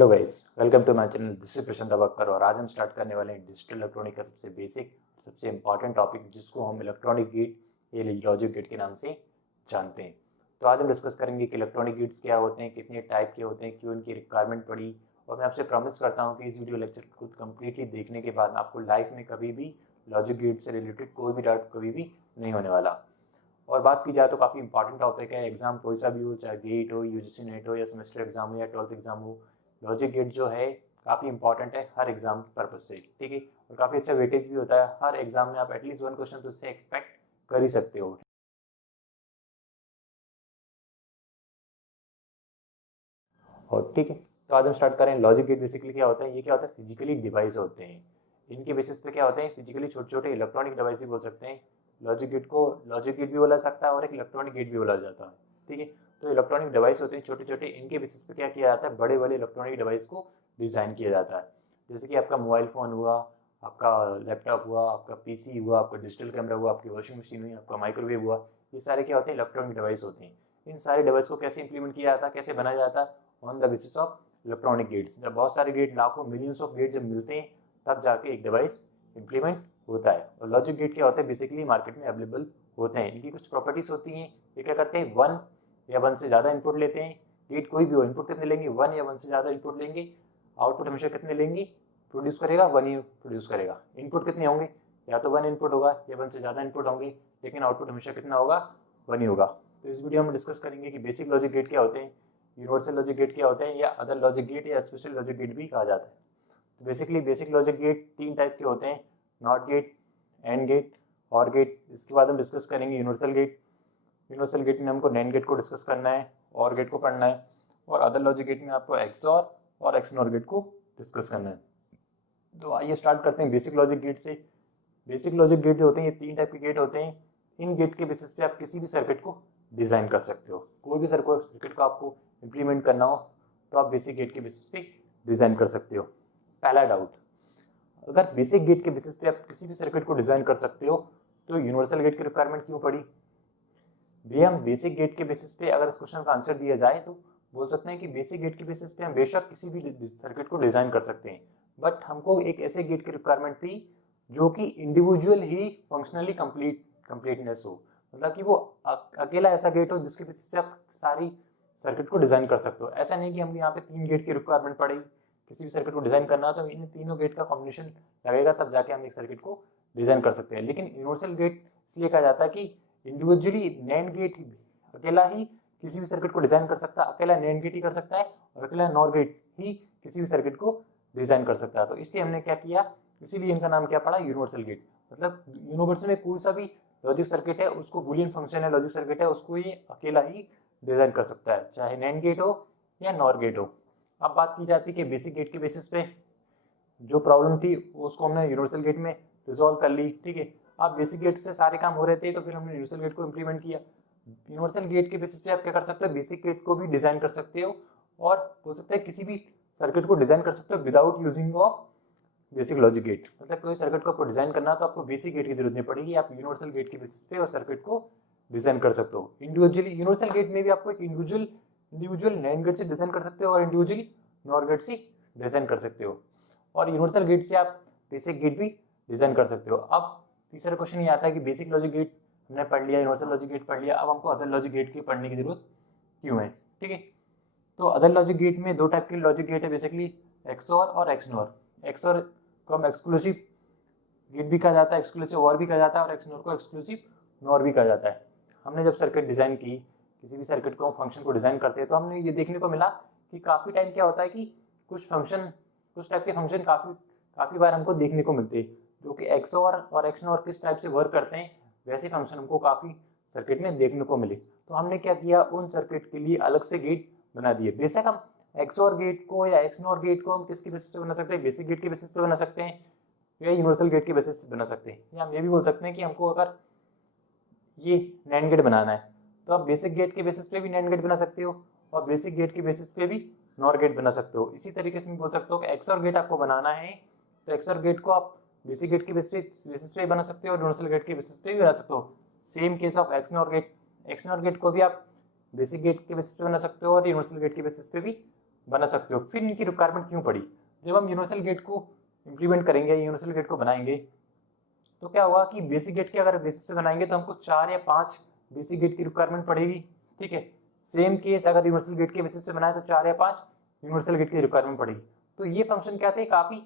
Hello guys, welcome to my channel. This is Prashant Abkar और आज हम स्टार्ट करने वाले हैं डिजिटल इलेक्ट्रॉनिक का सबसे बेसिक, सबसे इंपॉर्टेंट टॉपिक जिसको हम इलेक्ट्रॉनिक गेट या लॉजिक गेट के नाम से जानते हैं। तो आज हम डिस्कस करेंगे कि इलेक्ट्रॉनिक गेट्स क्या होते हैं, कितने टाइप के होते हैं, क्यों इनकी रिक्वायरमेंट पड़ी। और मैं आपसे प्रॉमिस करता हूँ कि इस वीडियो लेक्चर को कम्प्लीटली देखने के बाद आपको लाइफ में कभी भी लॉजिक गेट से रिलेटेड कोई भी डाउट कभी भी नहीं होने वाला। और बात की जाए तो काफ़ी इंपॉर्टेंट टॉपिक है। एग्जाम कोई सा भी हो, चाहे गेट हो, यूजीसी नेट हो, या सेमेस्टर एग्जाम हो, या 12th एग्जाम हो, लॉजिक गेट जो है काफ़ी इंपॉर्टेंट है हर एग्जाम पर्पज से, ठीक है। और काफ़ी अच्छा वेटेज भी होता है। हर एग्जाम में आप एटलीस्ट 1 क्वेश्चन तो उससे एक्सपेक्ट कर ही सकते हो। और ठीक है, तो आज हम स्टार्ट करें। लॉजिक गेट बेसिकली क्या होता है, ये क्या होता है, फिजिकली डिवाइस होते हैं। इनके बेसिस पे क्या होते हैं, फिजिकली छोटे छोटे इलेक्ट्रॉनिक डिवाइस भी बोल सकते हैं। लॉजिक गेट को लॉजिक गेट भी बोला सकता है और एक इलेक्ट्रॉनिक गेट भी बोला जाता है, ठीक है। तो इलेक्ट्रॉनिक डिवाइस होते हैं छोटे छोटे, इनके बेसिस पे क्या किया जाता है, बड़े बड़े इलेक्ट्रॉनिक डिवाइस को डिज़ाइन किया जाता है। जैसे कि आपका मोबाइल फ़ोन हुआ, आपका लैपटॉप हुआ, आपका पीसी हुआ, आपका डिजिटल कैमरा हुआ, आपकी वॉशिंग मशीन हुई, आपका माइक्रोवेव हुआ, ये सारे क्या होते हैं, इलेक्ट्रॉनिक डिवाइस होते हैं। इन सारे डिवाइस को कैसे इंप्लीमेंट किया जाता है, कैसे बनाया जाता है, on the basis of electronic gates. जब बहुत सारे गेट, लाखों मिलियंस ऑफ गेट जब मिलते हैं, तब जाके एक डिवाइस इंप्लीमेंट होता है। और लॉजिक गेट क्या होते हैं, बेसिकली मार्केट में अवेलेबल होते हैं। इनकी कुछ प्रॉपर्टीज होती हैं। ये क्या करते हैं, 1 या 1 से ज़्यादा इनपुट लेते हैं। गेट कोई भी हो, इनपुट कितने लेंगे, 1 या 1 से ज़्यादा इनपुट लेंगे। आउटपुट हमेशा कितने लेंगे, प्रोड्यूस करेगा 1 ही प्रोड्यूस करेगा। इनपुट कितने होंगे, या तो 1 इनपुट होगा या 1 से ज़्यादा इनपुट होंगे, लेकिन आउटपुट हमेशा कितना होगा, 1 ही होगा। तो इस वीडियो में डिस्कस करेंगे कि बेसिक लॉजिक गेट क्या होते हैं, यूनिवर्सल लॉजिक गेट क्या होते हैं, या अदर लॉजिक गेट या स्पेशल लॉजिक गेट भी कहा जाता है। तो basically basic logic gate 3 type के होते हैं, not gate, and gate, or gate. इसके बाद हम डिस्कस करेंगे यूनिवर्सल गेट। यूनिवर्सल गेट में हमको नैंड गेट को डिस्कस करना है, और गेट को पढ़ना है। और अदर लॉजिक गेट में आपको एक्सऑर और एक्सनॉर गेट को डिस्कस करना है। तो आइए स्टार्ट करते हैं बेसिक लॉजिक गेट से। बेसिक लॉजिक गेट जो होते हैं, ये 3 टाइप के गेट होते हैं। इन गेट के बेसिस पे आप किसी भी सर्किट को डिज़ाइन कर सकते हो। कोई भी सर्किट को आपको इम्प्लीमेंट करना हो तो आप बेसिक गेट के बेसिस पे डिज़ाइन कर सकते हो। पहला डाउट, अगर बेसिक गेट के बेसिस पे आप किसी भी सर्किट को डिज़ाइन कर सकते हो तो यूनिवर्सल गेट की रिक्वायरमेंट क्यों पड़ी। भैया हम बेसिक गेट के बेसिस पे अगर इस क्वेश्चन का आंसर दिया जाए तो बोल सकते हैं कि बेसिक गेट के बेसिस पे हम बेशक किसी भी सर्किट को डिज़ाइन कर सकते हैं, बट हमको एक ऐसे गेट की रिक्वायरमेंट थी जो कि इंडिविजुअल ही फंक्शनली कंप्लीटनेस हो। मतलब कि वो अकेला ऐसा गेट हो जिसके बेसिस पे आप सारी सर्किट को डिज़ाइन कर सकते हो। ऐसा नहीं कि हम यहाँ पे 3 गेट की रिक्वायरमेंट पड़ेगी, किसी भी सर्किट को डिज़ाइन करना हो तो इन तीनों गेट का कॉम्बिनेशन लगेगा, तब जाके हम एक सर्किट को डिज़ाइन कर सकते हैं। लेकिन यूनिवर्सल गेट इसलिए कहा जाता है कि इंडिविजुअली नैंड गेट अकेला ही किसी भी सर्किट को डिज़ाइन कर सकता है, अकेला नैंड गेट ही कर सकता है, और अकेला नॉर गेट ही किसी भी सर्किट को डिज़ाइन कर सकता है। तो इसलिए हमने क्या किया, इसीलिए इनका नाम क्या पड़ा, यूनिवर्सल गेट। मतलब यूनिवर्स में कोई सा भी लॉजिक सर्किट है, उसको बूलियन फंक्शन है, लॉजिक सर्किट है, उसको ये अकेला ही डिज़ाइन कर सकता है, चाहे नैंड गेट हो या नॉर गेट हो। अब बात की जाती है कि बेसिक गेट के बेसिस पे जो प्रॉब्लम थी उसको हमने यूनिवर्सल गेट में रिजॉल्व कर ली, ठीक है। अब बेसिक गेट से सारे काम हो रहे थे तो फिर हमने यूनिवर्सल गेट को इम्प्लीमेंट किया। यूनिवर्सल गेट के बेसिस पे आप क्या कर सकते हो, बेसिक गेट को भी डिज़ाइन कर सकते हो, और हो सकता है किसी भी सर्किट को डिज़ाइन कर सकते हो without using of basic logic gate. मतलब कोई सर्किट को आपको डिज़ाइन करना तो आपको बेसिक गेट की जरूरत नहीं पड़ेगी, आप यूनिवर्सल गेट के बेसिस पे और सर्किट को डिज़ाइन कर सकते हो इंडिविजुअली। यूनिवर्सल गेट में भी आपको एक इंडिविजुअल नैंड गेट से डिज़ाइन कर सकते हो और इंडिविजुअली नॉर गेट से डिज़ाइन कर सकते हो, और यूनिवर्सल गेट से आप बेसिक गेट भी डिज़ाइन कर सकते हो। अब तीसरा क्वेश्चन ये आता है कि बेसिक लॉजिक गेट हमने पढ़ लिया, यूनिवर्सल लॉजिक गेट पढ़ लिया, अब हमको अदर लॉजिक गेट की पढ़ने की जरूरत क्यों है, ठीक है। तो अदर लॉजिक गेट में 2 टाइप के लॉजिक गेट है, बेसिकली एक्सऑर और एक्सनॉर। एक्सऑर को हम एक्सक्लूसिव गेट भी कहा जाता है, एक्सक्लूसिव और भी कहा जाता है, और एक्सनॉर को एक्सक्लूसिव नॉर भी कहा जाता है। हमने जब सर्किट डिज़ाइन की, किसी भी सर्किट को फंक्शन को डिज़ाइन करते हैं, तो हमने ये देखने को मिला कि काफ़ी टाइम क्या होता है कि कुछ टाइप के फंक्शन काफ़ी बार हमको देखने को मिलते हैं जो कि एक्सऑर और एक्सनॉर किस टाइप से वर्क करते हैं, वैसे फंक्शन हमको काफ़ी सर्किट में देखने को मिले। तो हमने क्या किया, उन सर्किट के लिए अलग से गेट बना दिए। बेशक हम एक्सऑर गेट को या एक्सनॉर गेट को हम किसके बेसिस पे बना सकते हैं, बेसिक गेट के बेसिस पे बना सकते हैं, या यूनिवर्सल गेट के बेसिस पे बना सकते हैं। या हम ये भी बोल सकते हैं कि हमको अगर ये नैंड गेट बनाना है तो आप बेसिक गेट के बेसिस पे भी नैंड गेट बना सकते हो, और बेसिक गेट के बेसिस पे भी नॉर गेट बना सकते हो। इसी तरीके से बोल सकते हो कि एक्सऑर गेट आपको बनाना है तो एक्सऑर गेट को आप बेसिक गेट के बेसिस पे बना सकते हो और यूनिवर्सल गेट के बेसिस पे भी बना सकते हो। Same case of XNOR gate. XNOR gate को भी आप बेसिक गेट के बेसिस पे बना सकते हो और यूनिवर्सल गेट के बेसिस पे भी बना सकते हो। फिर इनकी रिक्वायरमेंट क्यों पड़ी? जब हम यूनिवर्सल गेट को इम्प्लीमेंट करेंगे, यूनिवर्सल गेट को बनाएंगे, तो क्या होगा कि बेसिक गेट के अगर बेसिस पे बनाएंगे तो हमको 4 या 5 बेसिक गेट की रिक्वायरमेंट पड़ेगी। ठीक है, सेम केस अगर यूनिवर्सल गेट के बेसिस पे बनाए तो 4 या 5 यूनिवर्सल गेट की रिक्वायरमेंट पड़ेगी। तो ये फंक्शन क्या थे, काफी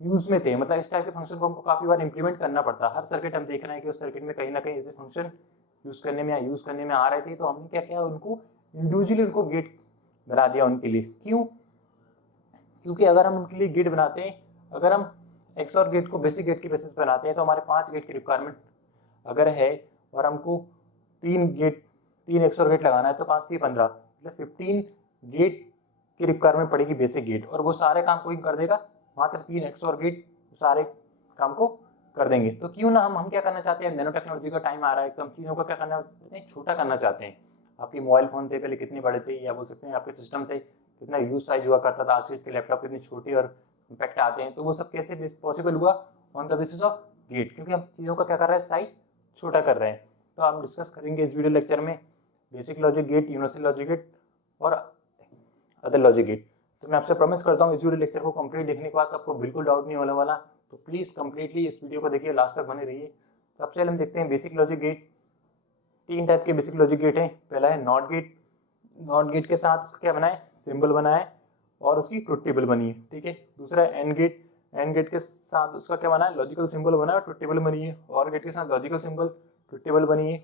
यूज में थे, मतलब इस टाइप के फंक्शन को हमको काफी बार इंप्लीमेंट करना पड़ता है। हर सर्किट हम देख रहे हैं कि उस सर्किट में कहीं ना कहीं ऐसे फंक्शन यूज करने में आ रहे थे, तो हमने क्या किया, उनको इंडिविजुअली उनको गेट बना दिया उनके लिए। क्यों? क्योंकि अगर हम उनके लिए गेट बनाते हैं, अगर हम एक्सऑर गेट को बेसिक गेट के बेसिस पे बनाते हैं तो हमारे 5 गेट की रिक्वायरमेंट अगर है और हमको 3 एक्सऑर गेट लगाना है तो 5 3 15, मतलब 15 गेट की रिक्वायरमेंट पड़ेगी बेसिक गेट, और वो सारे काम कोई कर देगा, मात्र 3 एक्सऑर गेट सारे काम को कर देंगे। तो क्यों ना हम क्या करना चाहते हैं, नैनो टेक्नोलॉजी का टाइम आ रहा है तो हम चीज़ों को क्या करना चाहते हैं, छोटा करना चाहते हैं। आपके मोबाइल फोन थे पहले कितने बड़े थे, या बोल सकते हैं आपके सिस्टम थे कितना यूज साइज हुआ करता था, आज के लैपटॉप कितनी छोटी और इम्पैक्ट आते हैं। तो वो सब कैसे पॉसिबल हुआ, on the basis of gate, क्योंकि हम चीज़ों का क्या कर रहे हैं, साइज छोटा कर रहे हैं। तो हम डिस्कस करेंगे इस वीडियो लेक्चर में basic logic gate, universal logic gate और अदर लॉजिक गेट। तो मैं आपसे प्रॉमिस करता हूँ इस वीडियो लेक्चर को कंप्लीट देखने के बाद आपको बिल्कुल डाउट नहीं होने वाला, तो प्लीज़ कंप्लीटली इस वीडियो को देखिए, लास्ट तक बने रहिए। सबसे पहले हम देखते हैं बेसिक लॉजिक गेट। 3 टाइप के बेसिक लॉजिक गेट हैं। पहला है नॉट गेट, नॉट गेट के साथ उसका क्या बना है, सिंबल बना है और उसकी ट्रुथ टेबल बनी है। ठीक है। दूसरा है एंड गेट, एंड गेट के साथ उसका क्या बना है, लॉजिकल सिंबल बना है और ट्रुथ टेबल बनी है। और गेट के साथ लॉजिकल सिंबल ट्रुथ टेबल बनी है।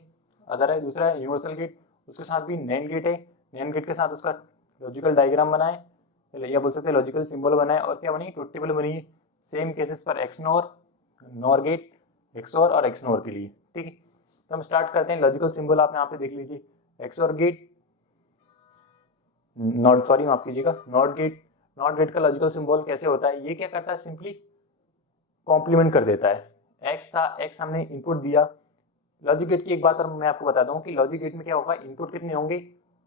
अदर है दूसरा है यूनिवर्सल गेट, उसके साथ भी नैंड गेट है, नैंड गेट के साथ उसका लॉजिकल डायग्राम बना है, या बोल सकते हैं लॉजिकल सिंबल बना है और क्या बनी है, ट्रुथ टेबल बनी है। सेम केसेस पर एक्सनोर, नॉर गेट, एक्सोर और एक्सनोर के लिए। ठीक है। तो हम स्टार्ट करते हैं। लॉजिकल सिंबल आप यहाँ पे देख लीजिए, एक्सोर गेट, नॉट सॉरी माफ कीजिएगा, नॉट गेट। नॉट गेट का लॉजिकल सिंबल कैसे होता है, ये क्या करता है, सिंपली कॉम्प्लीमेंट कर देता है। एक्स था, एक्स हमने इनपुट दिया। लॉजिक गेट की एक बात और मैं आपको बता दूं कि लॉजिक गेट में क्या होगा, इनपुट कितने होंगे,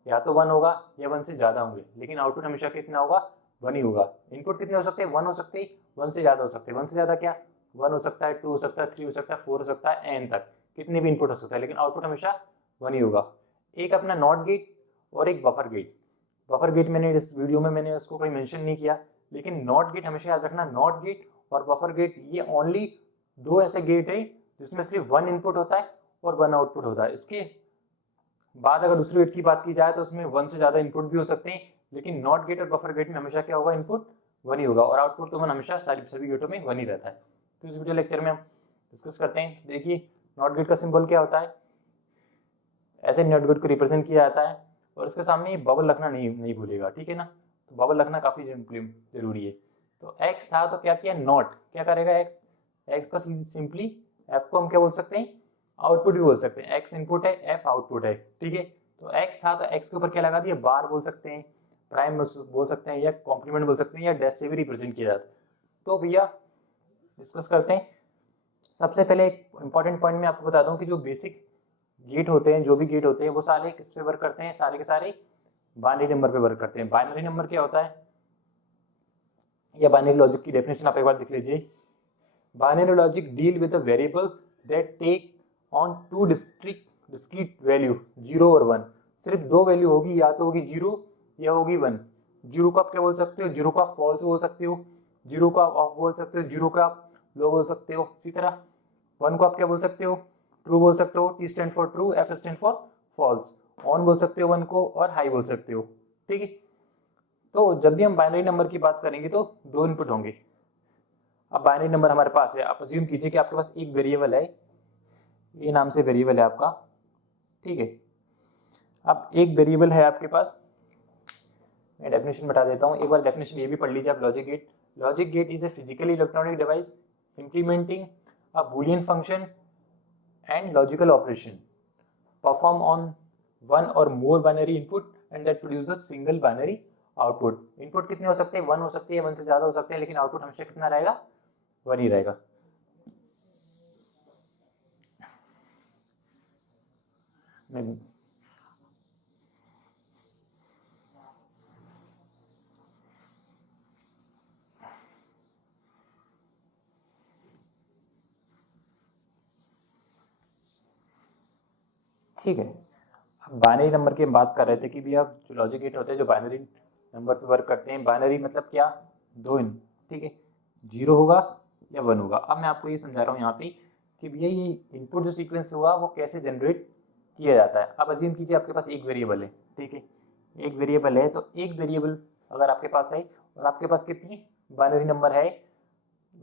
या तो 1 होगा या 1 से ज्यादा होंगे, लेकिन आउटपुट हमेशा कितना होगा, 1 ही होगा। इनपुट कितने हो सकते हैं, 1 हो सकते हैं, 1 से ज्यादा हो सकते हैं। 1 से ज्यादा क्या, 1 हो सकता है, 2 हो सकता है, 3 हो सकता है, 4 हो सकता है, एन तक कितने भी इनपुट हो सकता है, लेकिन आउटपुट हमेशा 1 ही होगा। एक अपना नॉट गेट और एक बफर गेट। बफर गेट मैंने इस वीडियो में मैंने उसको कोई मेंशन नहीं किया, लेकिन नॉट गेट हमेशा याद रखना, नॉट गेट और बफर गेट ये ओनली 2 ऐसे गेट है जिसमें सिर्फ 1 इनपुट होता है और 1 आउटपुट होता है। इसके बाद अगर दूसरी गेट की बात की जाए तो उसमें 1 से ज्यादा इनपुट भी हो सकते हैं, लेकिन नॉट गेट और बफर गेट में हमेशा क्या होगा, इनपुट 1 ही होगा और आउटपुट तो 1 हमेशा सभी गेटों में 1 ही रहता है। तो इस वीडियो लेक्चर में हम डिस्कस करते हैं। देखिए नॉट गेट का सिंबल क्या होता है, ऐसे नॉट गेट को रिप्रेजेंट किया जाता है और इसके सामने बबल रखना नहीं भूलेगा। ठीक है ना, तो बबल रखना काफी जरूरी है। तो एक्स था तो क्या किया, नॉट क्या करेगा, एक्स, एक्स का सिंपली एफ को हम क्या बोल सकते हैं, आउटपुट भी बोल सकते हैं। एक्स इनपुट है, एफ आउटपुट है। ठीक है। तो एक्स था तो एक्स के ऊपर क्या लगा दिया, बार बोल सकते हैं, प्राइम बोल सकते हैं, या कॉम्प्लीमेंट बोल सकते हैं, या डैश से भी रिप्रेजेंट किया जाता है। तो भैया डिस्कस करते हैं। सबसे पहले एक इंपॉर्टेंट पॉइंट मैं आपको बता दूं कि जो बेसिक गेट होते हैं, जो भी गेट होते हैं वो सारे किस पे वर्क करते हैं, सारे के सारे बाइनरी नंबर पे वर्क करते हैं। बाइनरी नंबर क्या होता है, या बाइनरी लॉजिक की डेफिनेशन आप एक बार देख लीजिए। Binary logic deal with the variable that take on 2 discrete value 0 और 1। सिर्फ 2 वैल्यू होगी, या तो होगी 0 या होगी 1। 0 को आप क्या बोल सकते हो, 0 को आप फॉल्स बोल सकते हो, 0 को आप ऑफ बोल सकते हो, 0 को आप लो बोल सकते हो। इसी तरह 1 को आप क्या बोल सकते हो, ट्रू बोल सकते हो, T stand for true, F stand for false. On बोल सकते हो 1 को और हाई बोल सकते हो। ठीक है। तो जब भी हम बाइनरी नंबर की बात करेंगे तो 2 इनपुट होंगे। अब बाइनरी नंबर हमारे पास है, आप अज्यूम कीजिए कि आपके पास एक वेरिएबल है, ये नाम से वेरिएबल है आपका। ठीक है। अब एक वेरिएबल है आपके पास, मैं डेफिनेशन बता देता हूँ, एक बार डेफिनेशन ये भी पढ़ लीजिए आप। Logic gate, logic gate is a physically electronic device implementing a Boolean function and logical operation perform on 1 or more binary input and that produce the single binary output। Input कितने हो सकते हैं, 1 हो सकते हैं, 1 से ज्यादा हो सकते हैं, लेकिन आउटपुट हमेशा कितना रहेगा, 1 ही रहेगा। ठीक है। अब बाइनरी नंबर की हम बात कर रहे थे कि भैया जो लॉजिक गेट होते हैं, जो बाइनरी नंबर पे वर्क करते हैं। बाइनरी मतलब क्या, दो इन, ठीक है, 0 होगा या 1 होगा। अब मैं आपको ये समझा रहा हूँ यहाँ पे कि भैया ये इनपुट जो सीक्वेंस हुआ वो कैसे जनरेट किया जाता है। अब अज्यूम कीजिए आपके पास एक वेरिएबल है, ठीक है, एक वेरिएबल है, तो एक वेरिएबल अगर आपके पास है और आपके पास कितनी बाइनरी नंबर है,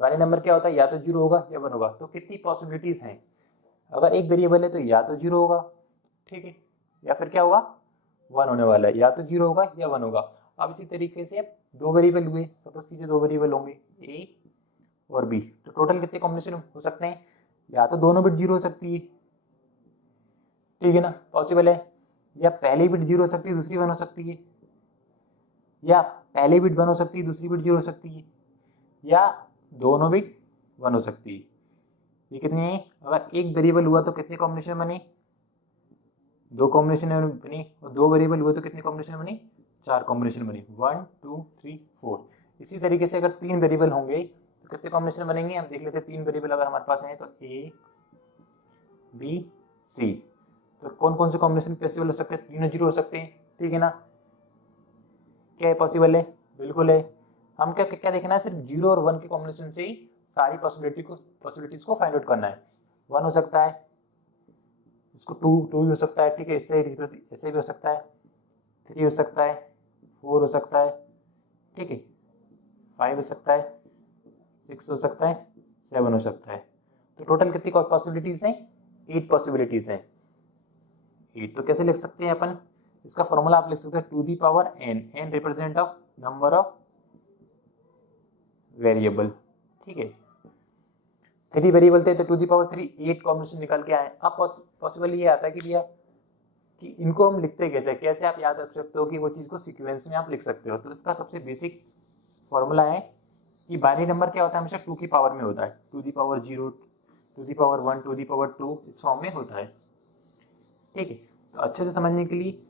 बाइनरी नंबर क्या होता है, या तो 0 होगा या 1 होगा, तो कितनी पॉसिबिलिटीज हैं। अगर एक वेरिएबल है तो या तो 0 होगा, ठीक है, या फिर क्या होगा, 1 होने वाला है, या तो 0 होगा या 1 होगा। अब इसी तरीके से अब दो वेरिएबल हुए, सपोज कीजिए दो वेरिएबल होंगे ए और बी, तो टोटल कितने कॉम्बिनेशन हो सकते हैं, या तो दोनों बिट 0 हो सकती है, ठीक है ना, पॉसिबल है, या पहली बिट 0 हो सकती है दूसरी 1 हो सकती है, या पहली बिट 1 हो सकती है दूसरी बिट 0 हो सकती है, या दोनों बिट 1 हो सकती है। ये कितने हैं, अगर एक वेरिएबल हुआ तो कितने कॉम्बिनेशन बने, दो कॉम्बिनेशन बनी, और दो वेरिएबल हुए तो कितने कॉम्बिनेशन बनी, 4 कॉम्बिनेशन बनी, 1 2 3 4। इसी तरीके से अगर 3 वेरिएबल होंगे तो कितने कॉम्बिनेशन बनेंगे, हम देख लेते हैं। 3 वेरिएबल अगर हमारे पास हैं तो ए बी सी, तो कौन कौन से कॉम्बिनेशन पॉसिबल हो सकते हैं, तीनों 0 हो सकते हैं, ठीक है ना, क्या है पॉसिबल है, बिल्कुल है। हम क्या क्या देखना है, सिर्फ 0 और 1 के कॉम्बिनेशन से ही सारी पॉसिबिलिटीज को फाइंड आउट करना है। 1 हो सकता है, इसको 2 भी हो सकता है, ठीक है, इससे भी हो सकता है, 3 हो सकता है, 4 हो सकता है, ठीक है, 5 हो सकता है, 6 हो सकता है, 7 हो सकता है। तो टोटल कितनी पॉसिबिलिटीज हैं, 8 पॉसिबिलिटीज हैं। 8 तो कैसे लिख सकते हैं अपन, इसका फॉर्मूला आप लिख सकते हैं 2 n, n represent of number of variable, ठीक है, 3 वेरिएबल थे तो 2 8 कॉम्बिनेशन निकल के आए। अब पॉसिबल ये आता है कि भैया कि इनको हम लिखते कैसे, कैसे आप याद रख सकते हो कि वो चीज़ को सीक्वेंस में आप लिख सकते हो। तो इसका सबसे बेसिक फॉर्मूला है कि बाइनरी नंबर क्या होता है, हमेशा 2 की पावर में होता है, 2 0 2 1 2 2 इस फॉर्म में होता है, ठीक है। तो अच्छे से समझने के लिए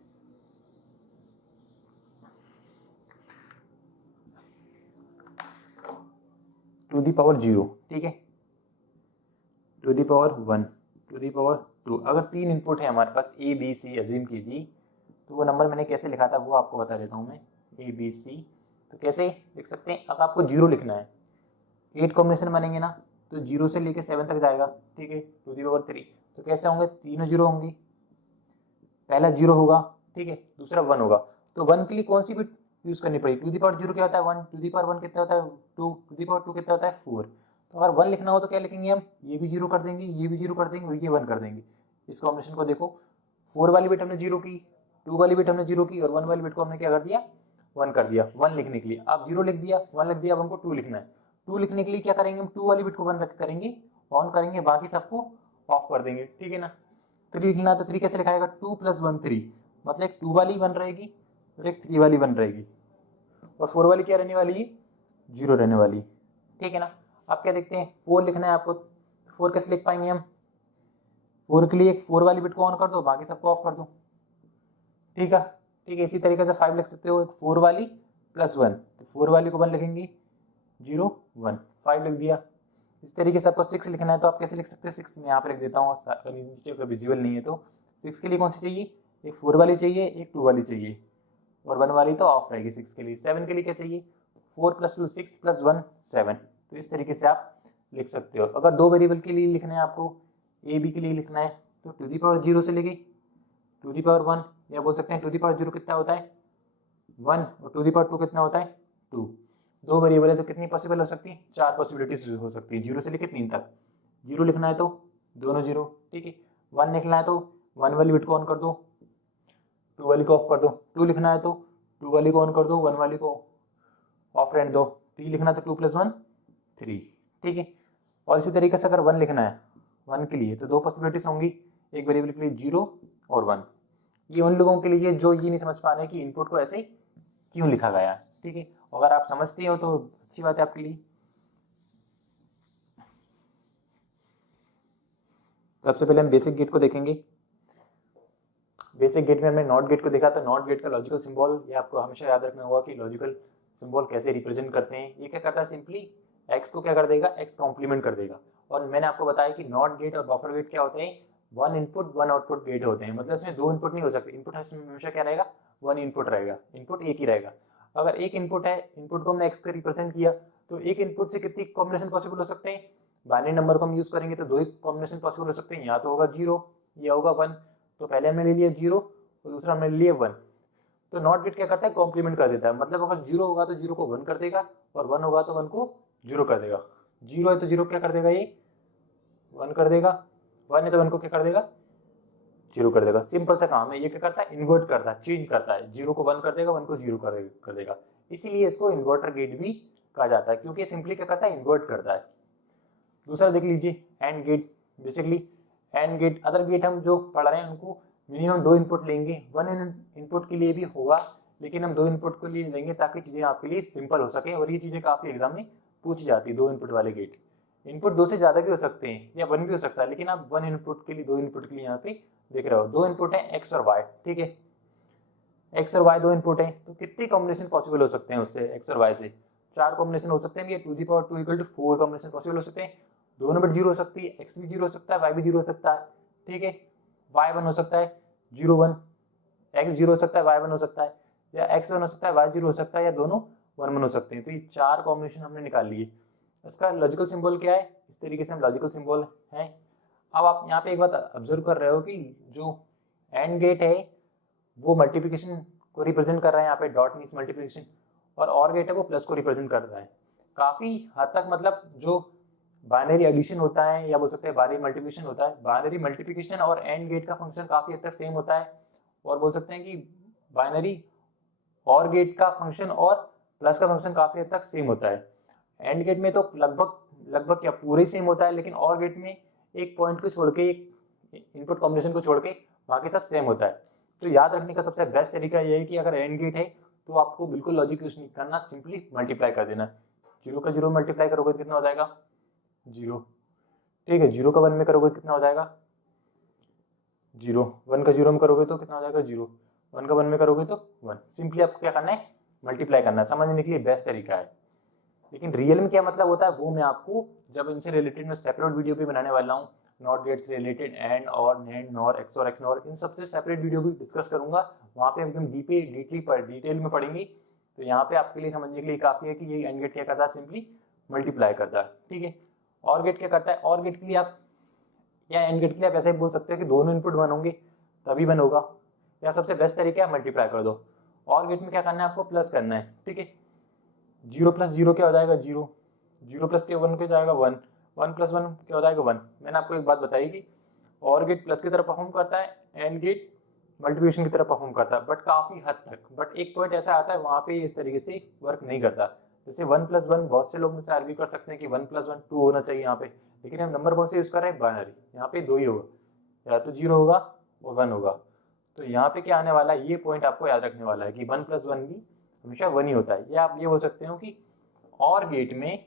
टू दी पावर 0, ठीक है, 2 1 2 2। अगर 3 इनपुट है हमारे पास ए बी सी, अज्यूम कीजिए, तो वो नंबर मैंने कैसे लिखा था वो आपको बता देता हूँ मैं, ए बी सी। तो कैसे लिख सकते हैं, अब आपको 0 लिखना है, 8 कॉम्बिनेशन बनेंगे ना, तो 0 से लेके 7 तक जाएगा, ठीक है, 2 3। तो कैसे होंगे, तीनों 0 होंगे, पहला 0 होगा, ठीक है, दूसरा 1 होगा। तो 1 के लिए कौन सी बिट यूज करनी पड़ेगी, 2 क्या होता है 1, 2 कितना होता है 2, 2 कितना होता है 4। तो अगर 1 लिखना हो तो क्या लिखेंगे हम, ये भी 0 कर देंगे, ये भी 0 कर देंगे और ये 1 कर देंगे। इस कॉम्बिनेशन को देखो, 4 वाली बिट हमने 0 की, 2 वाली बिट हमने 0 की, और 1 वाली बिट को हमने क्या कर दिया, 1 कर दिया 1 लिखने के लिए। अब 0 लिख दिया, 1 लिख दिया, अब हमको 2 लिखना है। 2 लिखने के लिए क्या करेंगे, हम 2 वाली बिट को 1 रख करेंगे, ऑन करेंगे, बाकी सबको ऑफ कर देंगे, ठीक है ना। 3 लिखना है तो 3 कैसे लिखाएगा, 2 + 1 3, मतलब एक 2 वाली 1 रहेगी और एक 3 वाली 1 रहेगी, और 4 वाली क्या रहने वाली है, 0 रहने वाली, ठीक है ना। अब क्या देखते हैं, 4 लिखना है आपको, 4 कैसे लिख पाएंगे हम, 4 के लिए एक 4 वाली बिट को ऑन कर दो, बाकी सबको ऑफ कर दो, ठीक है, ठीक है। इसी तरीके से 5 लिख सकते हो, एक 4 वाली + 1, तो 4 वाली को 1 लिखेंगे, 0 1 5 लिख दिया। इस तरीके से आपको 6 लिखना है तो आप कैसे लिख सकते हैं, 6 मैं यहाँ पे लिख देता हूँ, नीचे विजुअल नहीं है तो 6 के लिए कौन सी चाहिए, एक 4 वाली चाहिए, एक 2 वाली चाहिए, और 1 वाली तो ऑफ रहेगी 6 के लिए। 7 के लिए क्या चाहिए, 4 + 2 6 + 1 7। तो इस तरीके से आप लिख सकते हो। अगर दो वेरिएबल के लिए लिखना है आपको, ए बी के लिए लिखना है, तो 2 से लेके 2 1, या बोल सकते हैं 2 कितना होता है 1, और 2 कितना होता है 2। दो वेरिएबल है तो कितनी पॉसिबल हो सकती है, 4 पॉसिबिलिटीज हो सकती है, 0 से लेके 3 तक। 0 लिखना है तो दोनों 0, ठीक है। 1 लिखना है तो 1 वाली बिट को ऑन कर दो, 2 वाली को ऑफ कर दो। 2 लिखना है तो 2 वाली को ऑन कर दो, 1 वाली को ऑफ रहने दो। 3 लिखना है तो 2 + 1 3, ठीक है। और इसी तरीके से अगर 1 लिखना है 1 के लिए तो दो पॉसिबिलिटीज होंगी, एक वेरिएबल के लिए 0 और 1। ये उन लोगों के लिए जो ये नहीं समझ पा रहे कि इनपुट को ऐसे क्यों लिखा गया, ठीक है। अगर आप समझते हो तो अच्छी बात है आपके लिए। सबसे पहले हम बेसिक गेट को देखेंगे। बेसिक गेट में हमने नॉट गेट को देखा, तो नॉट गेट का लॉजिकल सिंबल ये आपको हमेशा याद रखना होगा कि लॉजिकल सिंबल कैसे रिप्रेजेंट करते हैं। ये क्या करता है, सिंपली एक्स को क्या कर देगा, एक्स कॉम्प्लीमेंट कर देगा। और मैंने आपको बताया कि नॉट गेट और बफर गेट क्या होते हैं, 1 इनपुट 1 आउटपुट गेट होते हैं। मतलब इसमें 2 इनपुट नहीं हो सकते, इनपुट हमेशा क्या रहेगा, 1 इनपुट रहेगा, इनपुट एक ही रहेगा। अगर एक इनपुट है, इनपुट को हमने x का रिप्रेजेंट किया, तो एक इनपुट से कितनी कॉम्बिनेशन पॉसिबल हो सकते हैं? बाइनरी नंबर को हम यूज करेंगे तो दो ही कॉम्बिनेशन पॉसिबल हो सकते हैं, या तो होगा 0 या होगा 1। तो पहले हमने ले लिया 0 और दूसरा हमने ले लिया 1। तो नॉट गेट क्या करता है? कॉम्प्लीमेंट कर देता है, मतलब अगर 0 होगा तो 0 को 1 कर देगा और 1 होगा तो 1 को 0 कर देगा। 0 है तो 0 क्या कर देगा? ये 1 कर देगा, 1 है तो 1 को क्या कर देगा? 0 कर देगा। सिंपल सा काम है। ये क्या करता है? इन्वर्ट करता है, चेंज करता है। 0 को 1 कर देगा, 1 को 0 कर देगा। इसीलिए इसको इन्वर्टर गेट भी कहा जाता है, क्योंकि सिंपली क्या करता है? इन्वर्ट करता है। दूसरा देख लीजिए and gate. Basically and gate, other gate हम जो पढ़ रहे हैं उनको मिनिमम 2 इनपुट लेंगे। 1 इनपुट के लिए भी होगा, लेकिन हम 2 इनपुट के लिए लेंगे ताकि चीज़ें आपके लिए सिंपल हो सके, और ये चीज़ें काफ़ी एग्जाम में पूछी जाती है। 2 इनपुट वाले गेट, इनपुट 2 से ज़्यादा भी हो सकते हैं या 1 भी हो सकता है, लेकिन आप 1 इनपुट के लिए 2 इनपुट के लिए यहाँ पे देख रहे हो। 2 इनपुट है x और y, ठीक है। x और y 2 इनपुट है, तो कितने कॉम्बिनेशन पॉसिबल हो सकते हैं उससे? x और y से 4 कॉम्बिनेशन हो सकते हैं, या 2 की पावर 2 = 4 कॉम्बिनेशन पॉसिबल हो सकते हैं। दोनों बिट 0 हो सकती है, x भी 0 हो सकता है, y भी 0 हो सकता है, ठीक है। y 1 हो सकता है, 0 1, x 0 हो सकता है, y 1 हो सकता है, या x 1 हो सकता है, y 0 हो सकता है, या दोनों 1 1 हो सकते हैं। तो ये 4 कॉम्बिनेशन हमने निकाल लिए। इसका लॉजिकल सिंबल क्या है? इस तरीके से हम लॉजिकल सिंबल है। अब आप यहाँ पे एक बात ऑब्जर्व कर रहे हो कि जो एंड गेट है वो मल्टीप्लिकेशन को रिप्रेजेंट कर रहा है, यहाँ पे डॉट मीन्स मल्टीप्लिकेशन, और गेट है वो प्लस को रिप्रेजेंट कर रहा है। काफी हद तक मतलब जो बाइनरी एडिशन होता है या बोल सकते हैं बाइनरी मल्टीप्लिकेशन होता है, बाइनरी मल्टीप्लिकेशन और एंड गेट का फंक्शन काफी हद तक सेम होता है, और बोल सकते हैं कि बाइनरी और गेट का फंक्शन और प्लस का फंक्शन काफी हद तक सेम होता है। एंड गेट में तो लगभग क्या पूरे ही सेम होता है, लेकिन और गेट में एक पॉइंट को छोड़ के, एक इनपुट कॉम्बिनेशन को छोड़ के बाकी सब सेम होता है। तो याद रखने का सबसे बेस्ट तरीका ये है कि अगर एंड गेट है तो आपको बिल्कुल लॉजिक यूज नहीं करना, सिंपली मल्टीप्लाई कर देना। 0 का 0 मल्टीप्लाई करोगे तो कितना हो जाएगा? 0, ठीक है। 0 का 1 में करोगे तो कितना हो जाएगा? 0। 1 का 0 में करोगे तो कितना हो जाएगा? 0। 1 का 1 में करोगे तो 1। सिंपली आपको क्या करना है? मल्टीप्लाई करना है। समझने के लिए बेस्ट तरीका है। लेकिन रियल में क्या मतलब होता है वो मैं आपको जब इनसे रिलेटेड मैं सेपरेट वीडियो भी बनाने वाला हूँ। नॉट गेट्स रिलेटेड, एंड और नैंड नॉर, एक्स और एक्स नॉर, इन सबसे सेपरेट वीडियो भी डिस्कस करूंगा। वहाँ पे एकदम डिटेल में पढ़ेंगे। तो यहाँ पे आपके लिए समझने के लिए काफी है कि ये एंड गेट क्या करता है? सिंपली मल्टीप्लाई करता है, ठीक है। और गेट क्या करता है? और गेट के लिए आप या एंड गेट के लिए आप ऐसे ही बोल सकते हो कि दोनों इनपुट 1 होंगे तभी 1 होगा, या सबसे बेस्ट तरीका है मल्टीप्लाई कर दो। और गेट में क्या करना है? आपको प्लस करना है, ठीक है। 0 + 0 क्या हो जाएगा? 0। 0 + 1 क्या हो जाएगा? 1। 1 + 1 क्या हो जाएगा? 1। मैंने आपको एक बात बताई कि और गेट प्लस की तरह परफॉर्म करता है, एंड गेट मल्टीप्लिकेशन की तरह परफॉर्म करता है, बट काफी हद तक। बट एक पॉइंट ऐसा आता है वहाँ पे इस तरीके से वर्क नहीं करता। जैसे 1 + 1, बहुत से लोग मुझसे आर्ग्यू कर सकते हैं कि 1 + 1 2 होना चाहिए यहाँ पे, लेकिन हम नंबर कौन से यूज कर रहे हैं? बाइनरी। यहाँ पे 2 ही होगा, या तो 0 होगा और 1 होगा। तो यहाँ पे क्या आने वाला है? ये पॉइंट आपको याद रखने वाला है कि 1 + 1 भी हमेशा 1 ही होता है। या आप ये बोल सकते हो कि और गेट में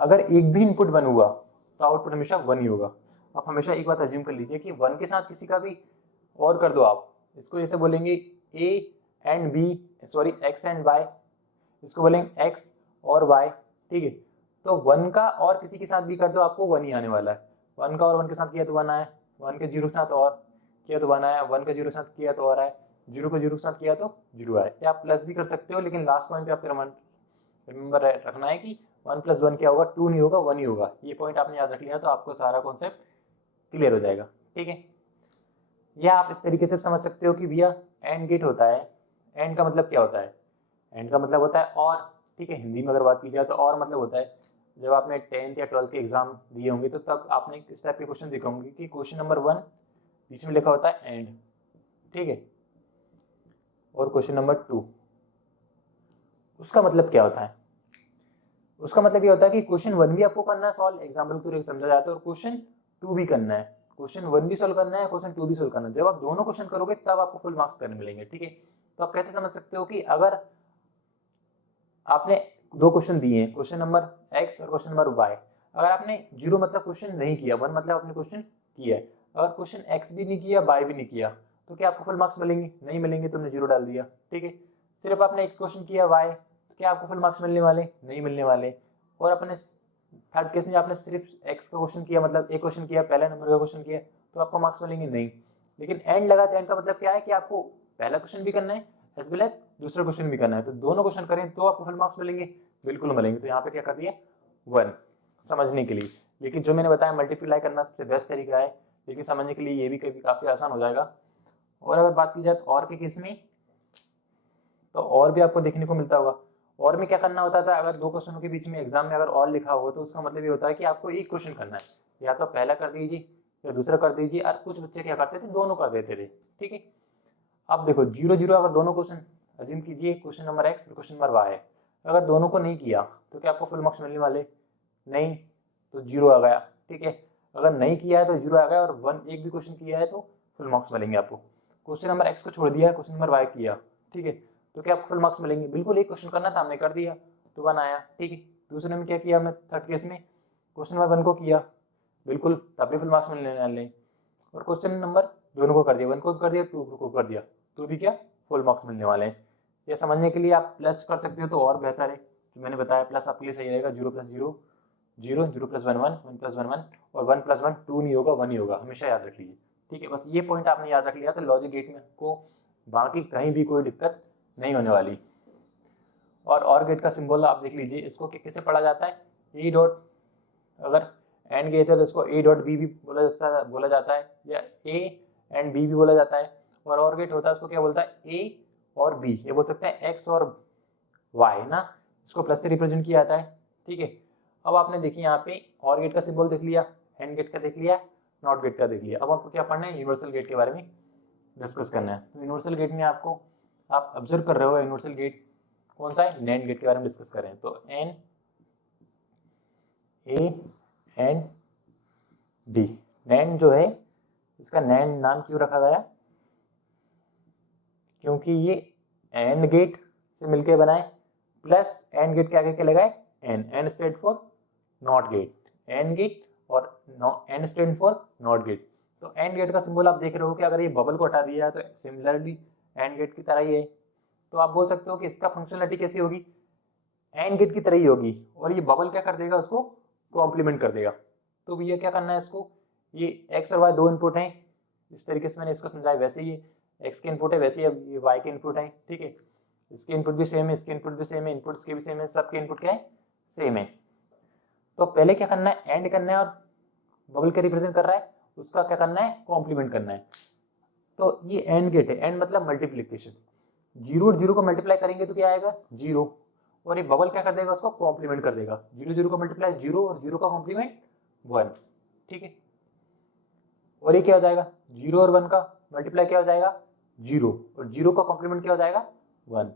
अगर एक भी इनपुट 1 हुआ तो आउटपुट हमेशा 1 ही होगा। आप हमेशा एक बात अज्यूम कर लीजिए कि 1 के साथ किसी का भी और कर दो आप, इसको जैसे बोलेंगे a and b, sorry x and y, इसको बोलेंगे x और y, ठीक है। तो 1 का और किसी के साथ भी कर दो आपको 1 ही आने वाला है। 1 का और 1 के साथ किया तो 1 आया, 1 के 0 के साथ और किया तो 1 आया, 1 का 0 के साथ किया तो और आया, 0 को 0 के साथ किया तो 0 आया। या आप प्लस भी कर सकते हो, लेकिन लास्ट पॉइंट पे आपको रिमेंबर रखना है कि 1 + 1 क्या होगा? 2 नहीं होगा, 1 ही होगा। ये पॉइंट आपने याद रख लिया तो आपको सारा कॉन्सेप्ट क्लियर हो जाएगा, ठीक है। या आप इस तरीके से समझ सकते हो कि भैया एंड गेट होता है, एंड का मतलब क्या होता है? एंड का मतलब होता है और, ठीक है। हिंदी में अगर बात की जाए तो और मतलब होता है, जब आपने 10th या 12th के एग्जाम दिए होंगे तो तब आपने इस टाइप के क्वेश्चन देखे होंगे कि क्वेश्चन नंबर 1 बीच में लिखा होता है एंड, ठीक है, और क्वेश्चन नंबर 2, उसका मतलब क्या होता है? उसका मतलब ये होता है कि क्वेश्चन 1 भी आपको करना है सॉल्व, एग्जाम्पल के लिए समझा जाता है, और क्वेश्चन 2 भी करना है। क्वेश्चन 1 भी सोल्व करना है, क्वेश्चन 2 भी सोल्व करना है। जब आप दोनों क्वेश्चन करोगे तब आपको फुल मार्क्स करने मिलेंगे, ठीक है। तो आप कैसे समझ सकते हो कि अगर आपने 2 क्वेश्चन दिए हैं, क्वेश्चन नंबर x और क्वेश्चन नंबर y, अगर आपने 0 मतलब क्वेश्चन नहीं किया, 1 मतलब आपने क्वेश्चन किया है, अगर क्वेश्चन x भी नहीं किया, y भी नहीं किया, तो क्या आपको फुल मार्क्स मिलेंगे? नहीं मिलेंगे, तुमने 0 डाल दिया, ठीक है। सिर्फ आपने एक क्वेश्चन किया y, तो क्या आपको फुल मार्क्स मिलने वाले? नहीं मिलने वाले। और अपने थर्ड केस में आपने सिर्फ x का क्वेश्चन किया, मतलब एक क्वेश्चन किया, पहला नंबर का क्वेश्चन किया, तो आपको मार्क्स मिलेंगे नहीं। लेकिन एंड लगा तो एंड का मतलब क्या है कि आपको पहला क्वेश्चन भी करना है, एज वेल एज दूसरा क्वेश्चन भी करना है। तो दोनों क्वेश्चन करें तो आपको फुल मार्क्स मिलेंगे, बिल्कुल मिलेंगे। तो यहाँ पे क्या कर दिया 1 समझने के लिए। लेकिन जो मैंने बताया मल्टीप्लाई करना सबसे बेस्ट तरीका है, लेकिन समझने के लिए ये भी कभी काफ़ी आसान हो जाएगा। और अगर बात की जाए तो और के केस में, तो और भी आपको देखने को मिलता होगा। और में क्या करना होता था, अगर दो क्वेश्चनों के बीच में एग्जाम में अगर और लिखा हो तो उसका मतलब ये होता है कि आपको एक क्वेश्चन करना है, या तो पहला कर दीजिए या दूसरा कर दीजिए। और कुछ बच्चे क्या करते थे, दोनों कर देते थे। ठीक है, अब देखो 0 0 अगर दोनों क्वेश्चन अज्यूम कीजिए, क्वेश्चन नंबर x और क्वेश्चन नंबर y है, अगर दोनों को नहीं किया तो क्या आपको फुल मार्क्स मिलने वाले? नहीं, तो 0 आ गया। ठीक है, अगर नहीं किया है तो 0 आ गया, और एक भी क्वेश्चन किया है तो फुल मार्क्स मिलेंगे आपको। क्वेश्चन नंबर x को छोड़ दिया, क्वेश्चन नंबर y किया, ठीक है, तो क्या आपको फुल मार्क्स मिलेंगे? बिल्कुल, एक क्वेश्चन करना था, हमने कर दिया तो 1 आया। ठीक है, दूसरे में क्या किया हमने, थर्ड केस में क्वेश्चन नंबर 1 को किया, बिल्कुल तब भी फुल मार्क्स मिलने वाले। और क्वेश्चन नंबर दोनों को कर दिया, 1 को कर दिया 2 को कर दिया, तो भी क्या फुल मार्क्स मिलने वाले हैं। ये समझने के लिए आप प्लस कर सकते हो तो और बेहतर है, जो मैंने बताया प्लस आपके लिए सही रहेगा। 0 + 0 0, 0 + 1 1, 1 + 1 1, और 1 + 1 2 नहीं होगा, 1 ही होगा, हमेशा याद रख लीजिए। ठीक है, बस ये पॉइंट आपने याद रख लिया तो लॉजिक गेट में आपको बाकी कहीं भी कोई दिक्कत नहीं होने वाली। और गेट का सिंबल आप देख लीजिए, इसको कैसे पढ़ा जाता है, ए डॉट, अगर एंड गेट है तो इसको ए डॉट बी भी बोला जाता है, या ए एंड बी भी बोला जाता है। और गेट होता है उसको क्या बोलता है, ए और बी, ये बोल सकते हैं एक्स और वाई ना, इसको प्लस से रिप्रेजेंट किया जाता है। ठीक है, अब आपने देखिए यहाँ पे और गेट का सिंबल देख लिया, एंड गेट का देख लिया, नॉट गेट का देख लिया। अब आपको क्या पढ़ना है, यूनिवर्सल गेट के बारे में डिस्कस करना है। तो यूनिवर्सल गेट में आपको, आप ऑब्जर्व कर रहे हो यूनिवर्सल गेट कौन सा है, नैंड गेट के बारे में डिस्कस करें। तो N A N D, NAND जो है इसका नैंड नाम क्यों रखा गया, क्योंकि ये एंड गेट से मिलके बनाए, प्लस एंड गेट के आगे क्या लगाए, N, N stand for not gate, and gate और and stand for not gate. तो एंड गेट का सिंबल आप देख रहे हो कि अगर ये बबल को हटा दिया तो सिमिलरली एंड गेट की तरह ही है। तो आप बोल सकते हो कि इसका फंक्शनलिटी कैसी होगी, एंड गेट की तरह ही होगी, और ये बबल क्या कर देगा, उसको कॉम्प्लीमेंट कर देगा। तो भैया क्या करना है इसको, ये एक्स और वाई दो इनपुट हैं, इस तरीके से मैंने इसको समझाया, वैसे ही एक्स के इनपुट है वैसे ही ये वाई के इनपुट है। ठीक है, इसके इनपुट भी सेम है, इसके इनपुट भी सेम है, इनपुट इसके भी सेम है, सबके इनपुट क्या है, सेम है। तो पहले क्या करना है, एंड करना है, और बबल के रिप्रेजेंट कर रहा है उसका क्या करना है, कॉम्प्लीमेंट करना है। तो ये एंड गेट है, एंड मतलब मल्टीप्लीकेशन, 0 और 0 को मल्टीप्लाई करेंगे तो क्या आएगा 0, और ये बबल क्या कर देगा, उसको कॉम्प्लीमेंट कर देगा। 0 0 का मल्टीप्लाई 0, और 0 का कॉम्प्लीमेंट 1। ठीक है, और ये क्या हो जाएगा, 0 और 1 का मल्टीप्लाई क्या हो जाएगा 0, और 0 का कॉम्प्लीमेंट क्या हो जाएगा 1।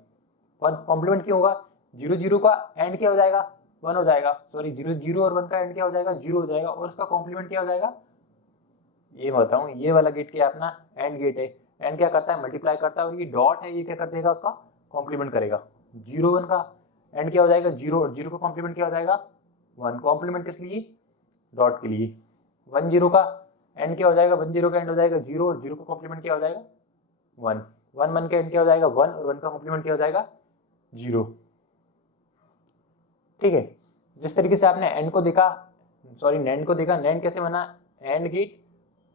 1 कॉम्प्लीमेंट क्यों होगा, 0 0 का एंड क्या हो जाएगा 1 हो जाएगा, सॉरी 0 0 और 1 का एंड क्या हो जाएगा 0 हो जाएगा, और उसका कॉम्प्लीमेंट क्या हो जाएगा, ये मैं बताऊं, ये वाला गेट क्या अपना एंड गेट है। एंड क्या करता है, मल्टीप्लाई करता है, और ये डॉट है ये क्या कर देगा, उसका कॉम्प्लीमेंट करेगा। 0 1 का एंड क्या हो जाएगा 0, और 0 का कॉम्प्लीमेंट क्या हो जाएगा 1, कॉम्प्लीमेंट किस लिए, डॉट के लिए। 1 0 का एंड क्या हो जाएगा, 1 0 का एंड हो जाएगा 0, और 0 का कॉम्प्लीमेंट क्या हो जाएगा 1, 1 1 का एंड क्या हो जाएगा 1, और 1 का कॉम्प्लीमेंट क्या हो जाएगा 0। ठीक है, जिस तरीके से आपने एंड को देखा, सॉरी नैंड को देखा, नैंड कैसे बना, and gate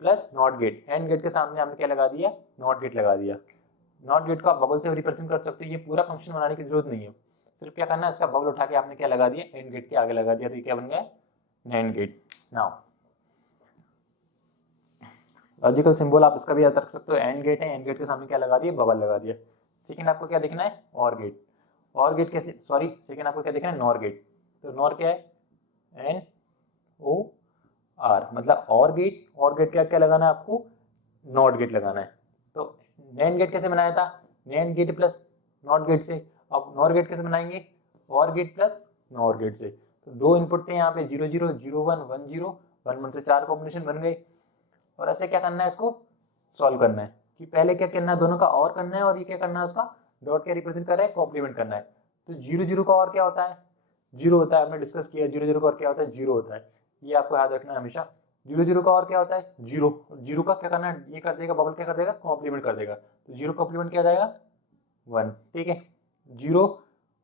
plus not gate, and gate के सामने आपने क्या लगा दिया, नॉट गेट लगा दिया। नॉट गेट को आप बबल से रिप्रेजेंट कर सकते हो, ये पूरा फंक्शन बनाने की जरूरत नहीं है, सिर्फ क्या करना है, इसका बबल उठा के आपने क्या लगा दिया, एंड गेट के आगे लगा दिया, तो ये क्या बन गया, NAND gate. Now logical symbol आप इसका भी याद रख सकते हो, एंड गेट है, एंड गेट के सामने क्या लगा दिया, बबल लगा दिया। सेकंड आपको क्या देखना है, और गेट, और गेट कैसे, सॉरी सेकंड आपको क्या देखना है, नॉर गेट। तो नॉर क्या है, एन ओ आर, मतलब और गेट क्या क्या लगाना है आपको, नॉट गेट लगाना है। तो नैंड गेट कैसे बनाया था, NAND gate plus not gate से। अब नॉर गेट कैसे बनाएंगे, और गेट प्लस नॉर गेट से। तो दो इनपुट थे यहाँ पे 0 0 0 1 1 0 1 1 से 4 कॉम्बिनेशन बन गए। और ऐसे क्या करना है, इसको सॉल्व करना है कि पहले क्या करना है, दोनों का और करना है, और ये क्या करना है, उसका डॉट क्या रिप्रेजेंट कर रहा है, कॉम्प्लीमेंट करना है। तो 0 0 का और क्या होता है, 0 होता है, हमने डिस्कस किया 0 0 का और क्या होता है, 0 होता है, ये आपको याद रखना है हमेशा। 0 0 का और क्या होता है 0, 0 का क्या करना है, ये कर देगा बबल क्या कर देगा, कॉम्प्लीमेंट कर देगा। तो 0 कॉम्प्लीमेंट क्या जाएगा 1। ठीक है, 0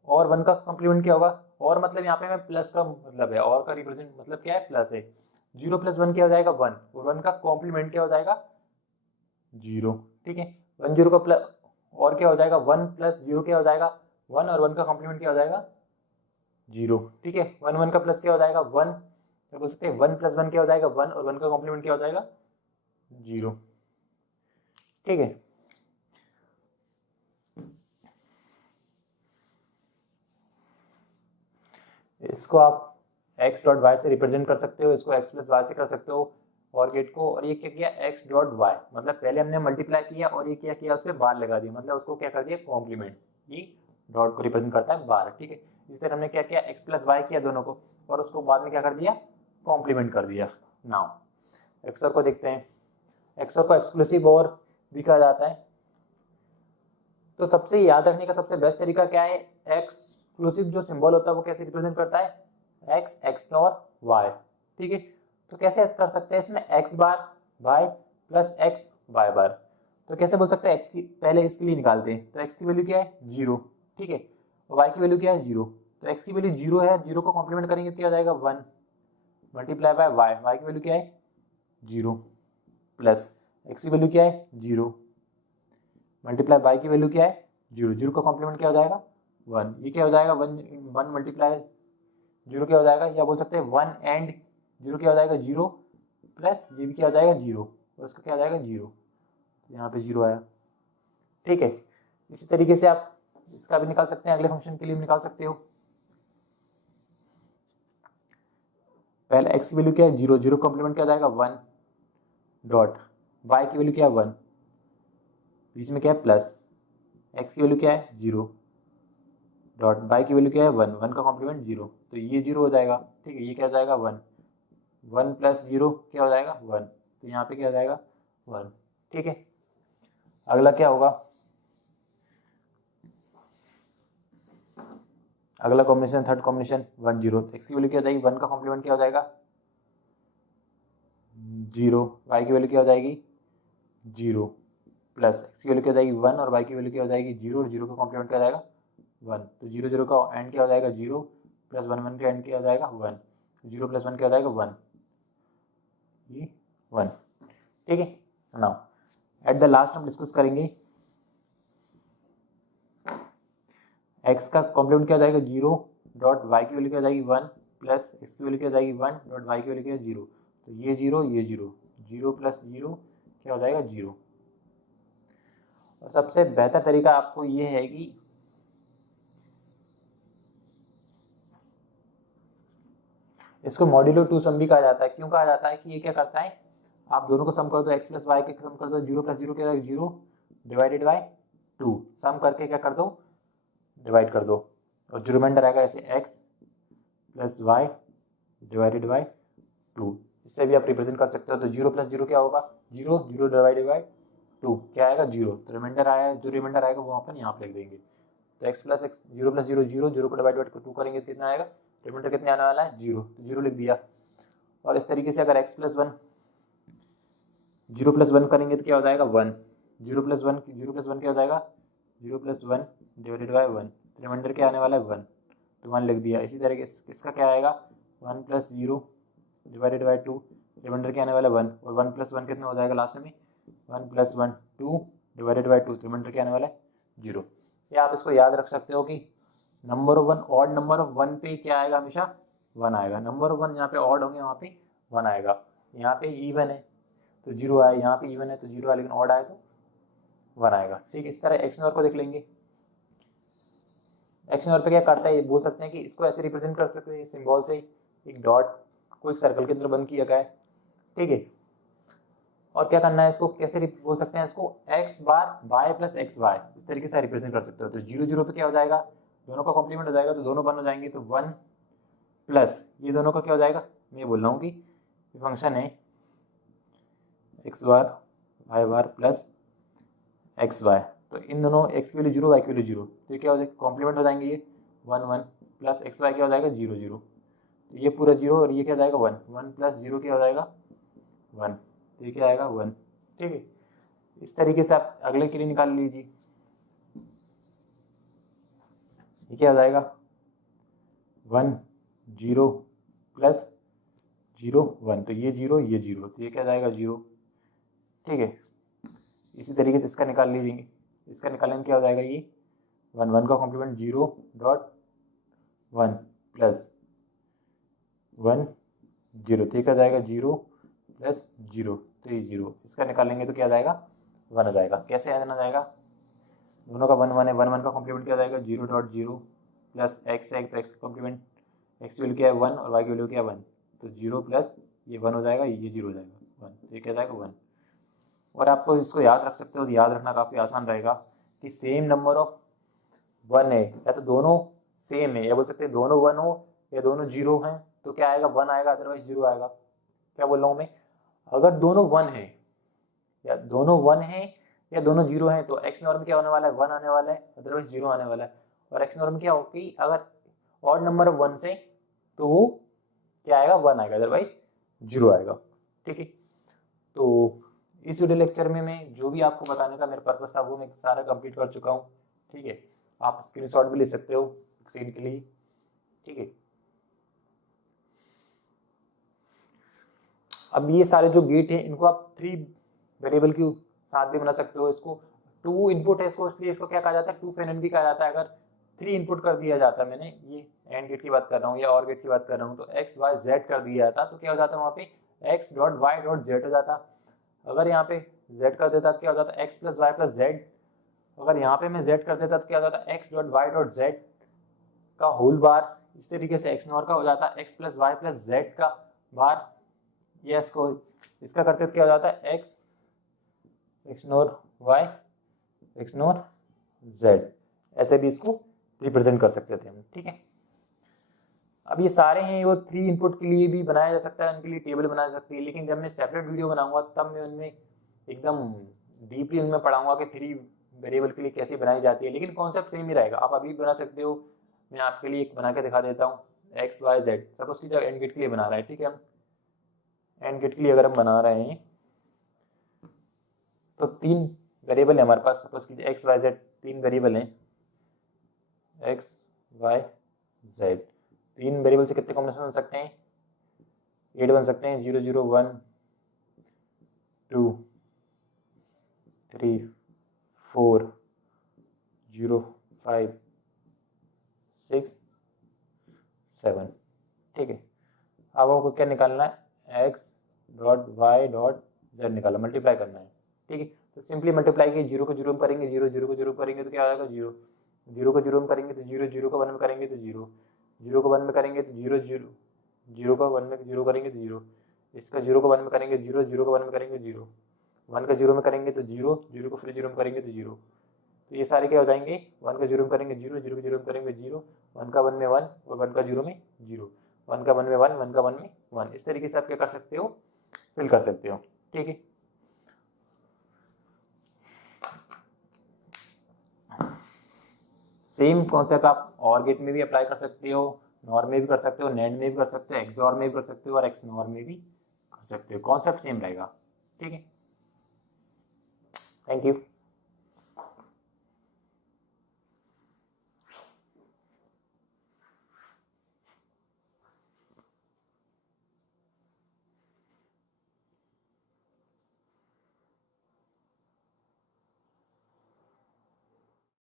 और 1 का कॉम्प्लीमेंट क्या होगा, और मतलब यहाँ पे मैं प्लस का मतलब है, और का रिप्रेजेंट मतलब क्या है, प्लस है। 0 + 1 क्या हो जाएगा 1, और 1 का कॉम्प्लीमेंट क्या हो जाएगा 0। ठीक है, 1 0 का प्लस और क्या हो जाएगा 1 प्लस 0 क्या हो जाएगा 1 और 1 का कॉम्प्लीमेंट क्या हो जाएगा 0। ठीक है 1 1 का प्लस क्या हो जाएगा 1, क्या बोल सकते हैं 1 प्लस 1 क्या हो जाएगा 1 और 1 का कॉम्प्लीमेंट क्या हो जाएगा 0। ठीक है इसको आप x डॉट वाई से रिप्रेजेंट कर सकते हो, इसको x प्लस वाई से कर सकते हो और गेट को, और ये क्या किया x डॉट वाई, मतलब पहले हमने मल्टीप्लाई किया और ये क्या किया उस पर बार लगा दिया, मतलब उसको क्या कर दिया कॉम्प्लीमेंट, ये डॉट को रिप्रेजेंट करता है बार। ठीक है इसी तरह हमने क्या किया x प्लस वाई किया दोनों को और उसको बाद में क्या कर दिया कॉम्प्लीमेंट कर दिया। नाउ एक्सर को देखते हैं, एक्सर को एक्सक्लूसिव और भी कहा जाता है। तो सबसे याद रखने का सबसे बेस्ट तरीका क्या है, एक्सक्लूसिव जो सिंबल होता है वो कैसे रिप्रेजेंट करता है एक्स एक्स और वाई। ठीक है तो कैसे कर सकते हैं इसमें एक्स बार वाई प्लस एक्स वाई बार, तो कैसे बोल सकते हैं एक्स की, पहले इसके लिए निकालते हैं तो एक्स की वैल्यू क्या है 0। ठीक है और वाई की वैल्यू क्या है 0, तो एक्स की वैल्यू 0 है, 0 को कॉम्प्लीमेंट करेंगे तो क्या हो जाएगा 1 मल्टीप्लाई बाय वाई, वाई की वैल्यू क्या है 0 प्लस एक्स की वैल्यू क्या है 0 मल्टीप्लाई वाई की वैल्यू क्या है 0, 0 का कॉम्प्लीमेंट क्या हो जाएगा 1, ये क्या हो जाएगा 1 मल्टीप्लाई 0 क्या हो जाएगा, या बोल सकते हैं 1 एंड 0 क्या हो जाएगा 0 प्लस ये भी क्या हो जाएगा 0 और इसका क्या हो जाएगा 0, यहाँ पे 0 आया। ठीक है इसी तरीके से आप इसका भी निकाल सकते हैं, अगले फंक्शन के लिए भी निकाल सकते हो। पहले x की वैल्यू क्या है 0, 0 कॉम्प्लीमेंट क्या हो जाएगा 1 डॉट y की वैल्यू क्या है 1, बीच में क्या है प्लस, x की वैल्यू क्या है 0 डॉट y की वैल्यू क्या है 1, 1 का कॉम्प्लीमेंट 0, तो ये 0 हो जाएगा। ठीक है ये क्या हो जाएगा 1, 1 प्लस 0 क्या हो जाएगा 1, तो यहाँ पे क्या हो जाएगा 1। ठीक है अगला क्या होगा, अगला कॉम्बिनेशन थर्ड कॉम्बिनेशन 1 0, तो x की वैल्यू क्या हो जाएगी 1 का कॉम्प्लीमेंट क्या हो जाएगा 0, y की वैल्यू क्या हो जाएगी 0 प्लस x की वैल्यू क्या हो जाएगी 1 और y की वैल्यू क्या हो जाएगी 0 और 0 का कॉम्प्लीमेंट क्या हो जाएगा 1, तो 0 0 का एंड क्या हो जाएगा 0 प्लस 1 1 का एंड क्या हो जाएगा 1, 0 प्लस 1 क्या हो जाएगा 1, ये 1। ठीक है नाउ एट द लास्ट हम डिस्कस करेंगे x का कॉम्प्लीमेंट क्या हो जाएगा 0 डॉट y की वैल्यू क्या हो जाएगी 1 प्लस x की वैल्यू क्या हो जाएगी 1 डॉट y की वैल्यू क्या है 0, तो ये 0 ये 0, 0 प्लस 0 क्या हो जाएगा 0। और सबसे बेहतर तरीका आपको ये है कि इसको मॉड्यूलो 2 सम भी कहा जाता है। क्यों कहा जाता है कि ये क्या करता है, आप दोनों को सम कर दो, x प्लस वाई के सम कर दो, 0 प्लस 0 क्या हो जाएगा 0 डिवाइडेड बाय 2, सम करके क्या कर दो डिवाइड कर दो, और जो रिमाइंडर आएगा ऐसे x plus Y divided by 2, इससे भी आप रिप्रेजेंट कर सकते हो। तो 0 प्लस 0 क्या होगा 0, 0 डिवाइडेड बाय 2 क्या आएगा 0, तो रिमाइंडर आया, जो रिमाइंडर आएगा वो अपन यहाँ पे लिख देंगे। तो x प्लस एक्स 0 प्लस 0 0, 0 को डिवाइड बाय 2 करेंगे तो कितना आएगा, रिमाइंडर कितने आने वाला है 0, तो 0 लिख दिया। और इस तरीके से अगर x प्लस 1 0 प्लस 1 करेंगे तो क्या हो जाएगा 1, 0 प्लस 1 क्या हो जाएगा 0 प्लस 1 डिवाइडेड बाय 1, रिमाइंडर क्या आने वाला है 1, तो 1 लिख दिया। इसी तरीके से इसका क्या आएगा 1 प्लस 0 डिवाइडेड बाय 2, रिमाइंडर क्या आने वाला है 1, और 1 प्लस 1 कितना हो जाएगा लास्ट में 1 प्लस 1 2 डिवाइडेड बाय 2, रिमाइंडर क्या आने वाला है 0। या आप इसको याद रख सकते हो कि number of 1 odd number of 1 पे क्या आएगा हमेशा 1 आएगा, नंबर ऑफ 1 यहाँ पे ऑड होंगे वहाँ पे 1 आएगा, यहाँ पे इवन है तो 0 आया, यहाँ पे इवन है तो 0 आया, लेकिन ऑड आए तो 1 आएगा। ठीक इस तरह एक्स नॉर को देख लेंगे, एक्स नॉर पे क्या करता है ये बोल सकते हैं कि इसको ऐसे रिप्रेजेंट कर सकते हैं सिंबल से, एक डॉट को एक सर्कल के अंदर बंद किया गया है। ठीक है और क्या करना है इसको कैसे बोल सकते हैं, इसको x बार y प्लस एक्स वाई इस तरीके से रिप्रेजेंट कर सकते हो। तो 0 0 पे क्या हो जाएगा दोनों का कॉम्प्लीमेंट हो जाएगा तो दोनों 1 हो जाएंगे, तो 1 प्लस ये दोनों का क्या हो जाएगा, मैं बोल रहा हूँ कि फंक्शन है x बार y बार प्लस एक्स वाई, तो इन दोनों x की वैल्यू 0 y की वैल्यू 0, तो ये क्या हो जाएगा कॉम्प्लीमेंट हो जाएंगे, ये 1 1 प्लस एक्स वाई क्या हो जाएगा 0 0, तो ये पूरा 0 और ये क्या हो जाएगा 1 1 प्लस 0 क्या हो जाएगा 1, तो ये क्या आएगा 1। ठीक है इस तरीके से आप अगले के लिए निकाल लीजिए, ये क्या हो जाएगा 1 0 प्लस 0 1, तो ये 0 तो ये क्या जाएगा 0। ठीक है इसी तरीके से इसका निकाल लीजिए, इसका निकालेंगे क्या हो जाएगा ये 1 का कॉम्प्लीमेंट 0.1 प्लस 1 0, ठीक आ जाएगा 0 प्लस 0, तो ये 0, इसका निकालेंगे तो क्या आ जाएगा 1 आ जाएगा। कैसे आ जाएगा, दोनों का 1 1 है, 1 1 का कॉम्प्लीमेंट क्या आ जाएगा 0.0 प्लस x है तो x का कॉम्प्लीमेंट x की वैल्यू क्या है 1 और y की वैल्यू क्या है 1, तो 0 प्लस ये 1 हो जाएगा, ये 0 हो जाएगा 1, तो ये क्या जाएगा 1। और आपको इसको याद रख सकते हो, याद रखना काफ़ी आसान रहेगा कि सेम नंबर ऑफ 1 है, या तो दोनों सेम है, या बोल सकते हैं दोनों 1 हो या दोनों 0 हैं तो क्या आएगा 1 आएगा, अदरवाइज 0 आएगा। क्या बोल रहा हूँ मैं, अगर दोनों 1 है या दोनों 1 है या दोनों 0 हैं तो x नॉर्म क्या होने वाला है 1 आने वाला है, अदरवाइज 0 आने वाला है। और x नॉर्म क्या होगी, अगर ऑड नंबर ऑफ 1 से तो वो क्या आएगा 1 आएगा, अदरवाइज 0 आएगा। ठीक है, तो इस वीडियो लेक्चर में मैं जो भी आपको बताने का मेरा पर्पस था वो मैं सारा कंप्लीट कर चुका हूँ। ठीक है, आप स्क्रीनशॉट भी ले सकते हो स्क्रीन के लिए। ठीक है, अब ये सारे जो गेट हैं इनको आप 3 वेरिएबल के साथ भी बना सकते हो। इसको 2 इनपुट है इसको, इसलिए इसको क्या कहा जाता है 2 फैन भी कहा जाता है। अगर 3 इनपुट कर दिया जाता है, मैंने ये एंड गेट की बात कर रहा हूँ या और गेट की बात कर रहा हूँ, तो x y z कर दिया जाता तो क्या हो जाता है वहाँ पे x dot y dot z हो जाता। अगर यहाँ पे z कर देता तो क्या हो जाता x plus Y plus z। अगर यहाँ पे मैं z कर देता तो क्या हो जाता x dot y dot z का होल बार। इस तरीके से x नॉर का हो जाता x plus Y plus z का बार। ये इसको इसका करते तो क्या हो जाता है x nor y x nor z, ऐसे भी इसको रिप्रेजेंट कर सकते थे हम। ठीक है, अब ये सारे हैं वो 3 इनपुट के लिए भी बनाया जा सकता है, उनके लिए टेबल बनाया जा सकती है, लेकिन जब मैं सेपरेट वीडियो बनाऊंगा तब मैं उनमें एकदम डीपली उनमें पढ़ाऊंगा कि 3 वेरिएबल के लिए कैसे बनाई जाती है, लेकिन कॉन्सेप्ट सेम ही रहेगा, आप अभी बना सकते हो। मैं आपके लिए एक बना के दिखा देता हूँ एक्स वाई जेड, सपोज की जब एंड गेट के लिए बना रहा है। ठीक है, हम एंड गेट के लिए अगर हम बना रहे हैं तो 3 वेरिएबल है हमारे पास, सपोज की एक्स वाई जेड 3 वेरिएबल हैं, एक्स वाई जेड 3 वेरिएबल से कितने कॉम्बिनेशन बन सकते हैं 8 बन सकते हैं, 0 0 1 2 3 4 0 5 6 7। ठीक है, अब आपको क्या निकालना है x dot Y dot Z निकालना, मल्टीप्लाई करना है। ठीक है, तो सिंपली मल्टीप्लाई की 0 को 0 में करेंगे, 0 0 को 0 करेंगे तो क्या आएगा 0, 0 को 0 में करेंगे तो 0, 0 को 1 में करेंगे तो 0, 0 को 1 में करेंगे तो 0 0, 0 को 1 में 0 करेंगे तो 0, इसका 0 को 1 में करेंगे 0, 0 को 1 में करेंगे 0, 1 का 0 में करेंगे तो 0, 0 को फिर 0 में करेंगे तो 0, तो ये सारे क्या हो जाएंगे 1 का 0 में करेंगे 0, 0 को 0 में करेंगे 0, 1 का 1 में 1 और 1 का 0 में 0, 1 का 1 में 1, 1 का 1 में 1। इस तरीके से आप क्या कर सकते हो, फिल कर सकते हो। ठीक है, सेम कॉन्सेप्ट आप और गेट में भी अप्लाई कर सकते हो, नॉर में भी कर सकते हो, नेंड में भी कर सकते हो, एक्सॉर में भी कर सकते हो और एक्स नॉर में भी कर सकते हो, कॉन्सेप्ट सेम रहेगा। ठीक है, थैंक यू।